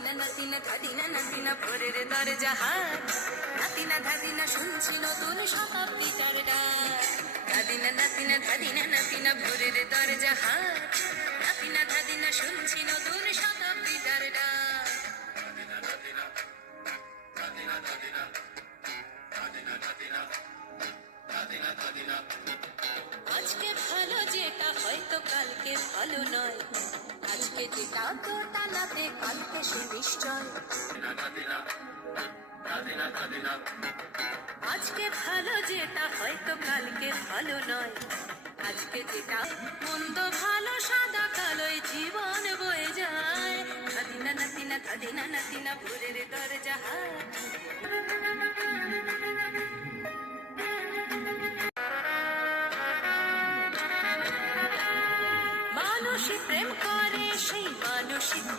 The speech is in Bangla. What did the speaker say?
ধাদিনা নাতিনা ধাদিনা নাতিনা ভোরের দরজা হাট নাতিনা ধাদিনা শুনছি নতুন শতাব্দীটার ডাক ধাদিনা নাতিনা ধাদিনা নাতিনা ভোরের দরজা হাট নাতিনা ধাদিনা শুনছি নতুন শতাব্দীটার ডাক আজকে ভালো যেটা হয়তো কালকে ভালো নয় আজকে যেটা তো তালাতে কালকে সে নিশ্চয় আজকে ভালো যেটা হয়তো কালকে ভালো নয় আজকে যেটা মন্দ ভালো সাদা কালোয় জীবন বয়ে যায় ধাদিনা নাতিনা ধাদিনা নাতিনা ভোরের দরজা হাট